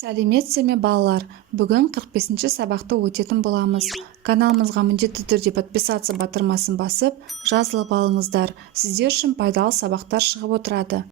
Сәлеметсіздер ме балалар? Бүгін 45-ші сабақты өтетін боламыз. Каналымызға міндетті түрде подписаться батырмасын басып, жазылып алыңыздар. Сіздер үшін пайдалы сабақтар шығып отырады.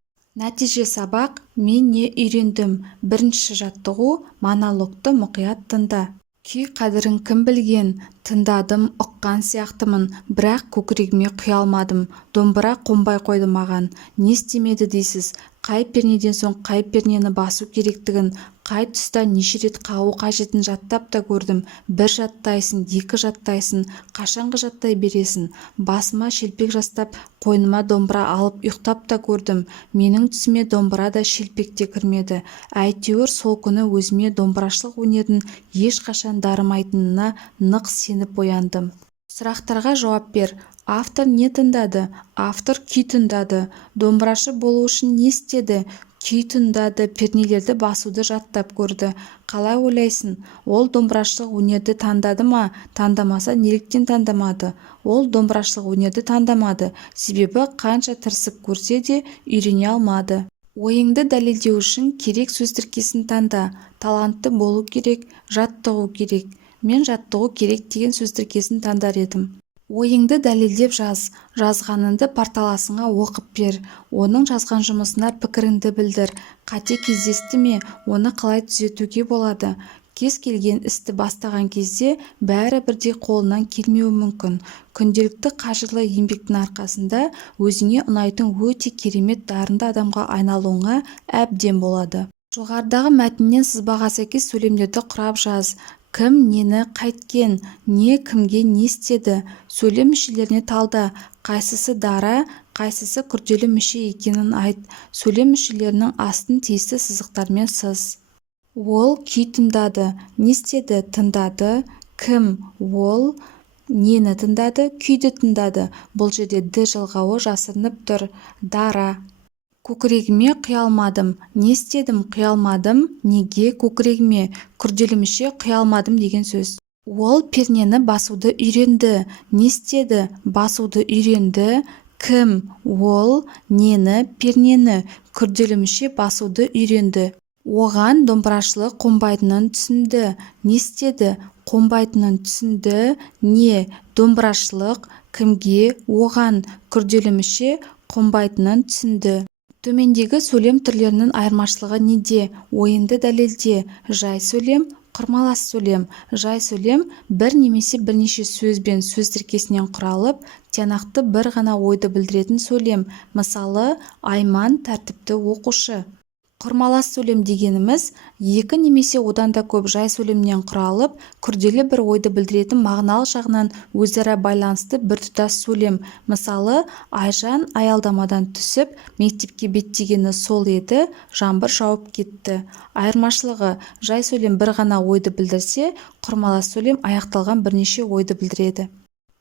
Нәтиже сабақ «Мен не үйрендім?» Бірінші жаттығу монологты мұқият тыңда. Күй қадірін кім білген? Тыңдадым, ұққан сияқтымын, бірақ көкірегіме құя алмадым. Домбыра қонбай қойды маған. Не істемеді дейсіз? Қай пернеден соң қай пернені басу керектігін, қай тұста неше рет қағу қажетін жаттап та көрдім. Бір жаттайсың, екі жаттайсың, қашанғы жаттай бересің. Басыма шелпек жастап, қойныма домбыра алып ұйықтап та көрдім. Менің түсіме домбыра да шелпек те кірмеді. Әйтеуір сол күні өзіме домбырашылық өнердің ешқашан дарымайтынына нық сеніп ояндым. Сұрақтарға жауап бер. Автор не тыңдады? Автор күй тыңдады. Домбырашы болу үшін не істеді? Күй тыңдады, пернелерді басуды жаттап көрді. Қалай ойлайсың? Ол домбырашылық өнерді таңдады ма? Таңдамаса, неліктен таңдамады? Ол домбырашылық өнерді таңдамады, себебі қанша тырысып көрсе де үйрене алмады. Ойыңды дәлелдеу үшін керек сөз тіркесін таңда. Талантты болу керек, жаттығу керек. Мен жаттығу керек деген сөз тіркесін таңдар едім. Ойыңды дәлелдеп жаз. Жазғаныңды порталасыңа оқып бер. Оның жазған жұмысына пікіріңді білдір. Қате кездесті ме? Оны қалай түзетуге болады? Кез келген істі бастаған кезде бәрі бірдей қолынан келмеуі мүмкін. Күнделікті қажырлы еңбектің арқасында өзіңе ұнайтын өте керемет дарынды адамға айналуыңа әбден болады. Жоғарыдағы мәтіннен сызбаға сәйкес сөйлемдерді құрап жаз. Кім нені қайткен, не кімге не істеді? Сөйлем мүшелеріне талда. Қайсысы дара, қайсысы күрделі мүше екенін айт. Сөйлем мүшелерінің астын тиісті сызықтармен сыз. Ол күй тыңдады. Не істеді? Тыңдады. Кім? Ол нені тыңдады? Күйді тыңдады. Бұл жерде д жалғауы жасырынып тұр. Дара. Көкірегіме құя алмадым. Не істедім? Құя алмадым. Неге көкірегіме? Күрделі мүше құя алмадым деген сөз. Ол пернені басуды үйренді. Не істеді? Басуды үйренді. Кім? Ол нені? Пернені. Күрделі мүше басуды үйренді. Оған домбырашылық қонбайтынын түсінді. Не істеді? Қонбайтынын түсінді. Не? Домбырашылық кімге? Оған. Күрделі мүше қонбайтынын түсінді. Төмендегі сөйлем түрлерінің айырмашылығы неде? Ойыңды дәлелде. Жай сөйлем, құрмалас сөйлем. Жай сөйлем бір немесе бірнеше сөз бен сөз тіркесінен құралып, тиянақты бір ғана ойды білдіретін сөйлем. Мысалы, Айман тәртіпті оқушы. Құрмалас сөйлем дегеніміз екі немесе одан да көп жай сөйлемнен құралып, күрделі бір ойды білдіретін мағыналық жағынан өзара байланысты біртұтас сөйлем. Мысалы, Айжан аялдамадан түсіп, мектепке беттегені сол еді, жаңбыр жауып кетті. Айырмашылығы: жай сөйлем бір ғана ойды білдірсе, құрмалас сөйлем аяқталған бірнеше ойды білдіреді.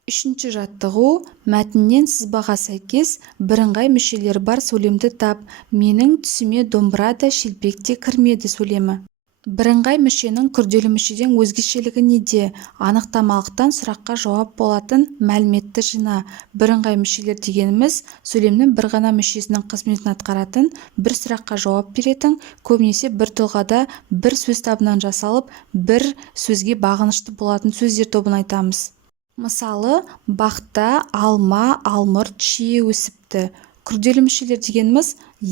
Үшінші жаттығу: мәтіннен сызбаға сәйкес бірыңғай мүшелері бар сөйлемді тап. Менің түсіме домбыра да шелпек те кірмеді сөйлемі. Бірыңғай мүшенің күрделі мүшеден өзгешелігі неде? Анықтамалықтан сұраққа жауап болатын мәліметті жина. Бірыңғай мүшелер дегеніміз сөйлемнің бір ғана мүшесінің қызметін атқаратын, бір сұраққа жауап беретін, көбінесе бір тұлғада бір сөз табынан жасалып, бір сөзге бағынышты болатын сөздер тобын айтамыз. Мысалы, бақта алма, алмұрт, шие өсіпті. Күрделі мүшелер дегеніміз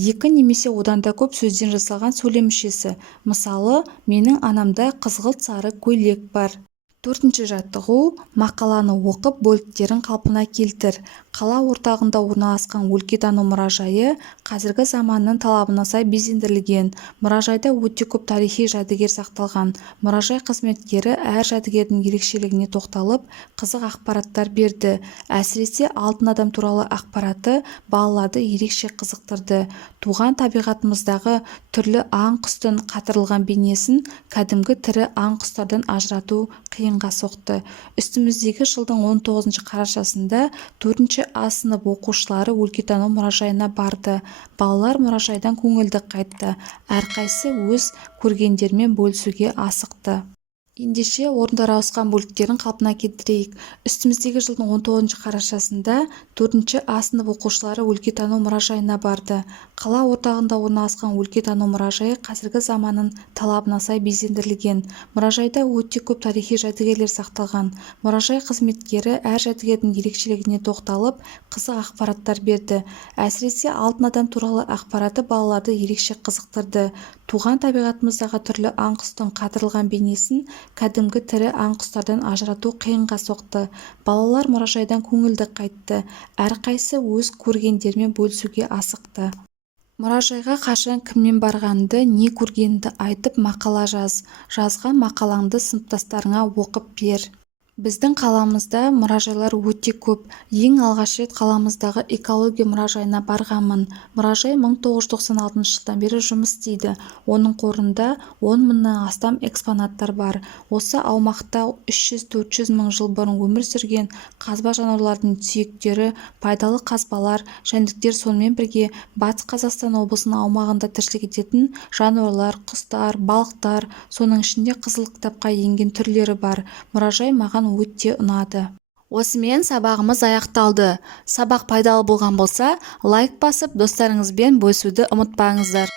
екі немесе одан да көп сөзден жасалған сөйлем мүшесі. Мысалы, менің анамда қызғылт сары көйлек бар. Төртінші жаттығу: мақаланы оқып бөліктерін қалпына келтір. Қала орталығында орналасқан өлкетану мұражайы қазіргі заманның талабына сай безендірілген. Мұражайда өте көп тарихи жәдігер сақталған. Мұражай қызметкері әр жәдігердің ерекшелігіне тоқталып, қызық ақпараттар берді. Әсіресе алтын адам туралы ақпараты балаларды ерекше қызықтырды. Туған табиғатымыздағы түрлі аң-құстың қатырылған бейнесін кәдімгі тірі аң-құстардан ажырату қиынға соқты. Үстіміздегі жылдың 19 қарашасында 4 А сынып оқушылары өлкетану мұражайына барды. Балалар мұражайдан көңілді қайтты. Әрқайсы өз көргендерімен бөлісуге асықты. Ендеше орындар ауысқан бөліктерін қалпына келтірейік. Үстіміздегі жылдың 19 қарашасында 4 А сынып оқушылары өлкетану мұражайына барды. Қала орталығында орналасқан өлкетану мұражайы қазіргі заманның талабына сай безендірілген. Мұражайда өте көп тарихи жәдігерлер сақталған. Мұражай қызметкері әр жәдігердің ерекшелігіне тоқталып, қызық ақпараттар берді. Әсіресе алтын адам туралы ақпараты балаларды ерекше қызықтырды. Туған табиғатымыздағы түрлі аң-құстың қатырылған бейнесін кәдімгі тірі аң-құстардан ажырату қиынға соқты. Балалар мұражайдан көңілді қайтты. Әрқайсысы өз көргендерімен бөлісуге асықты. Мұражайға қашан кіммен барғаныңды, не көргеніңді айтып мақала жаз. Жазған мақалаңды сыныптастарыңа оқып бер. Біздің қаламызда мұражайлар өте көп. Ең алғаш рет қаламыздағы экология мұражайына барғанмын. Мұражай 1996 жылдан бері жұмыс істейді. Оның қорында 10 мыңнан астам экспонаттар бар. Осы аумақта 300-400 мың жыл бұрын өмір сүрген қазба жануарлардың сүйектері, пайдалы қазбалар, жәндіктер, сонымен бірге Батыс Қазақстан облысының аумағында тіршілік ететін жануарлар, құстар, балықтар, соның ішінде қызыл кітапқа енген түрлері бар. Мұражай маған өте ұнады. Осымен сабағымыз аяқталды. Сабақ пайдалы болған болса, лайк басып, достарыңызбен бөлісуді ұмытпаңыздар.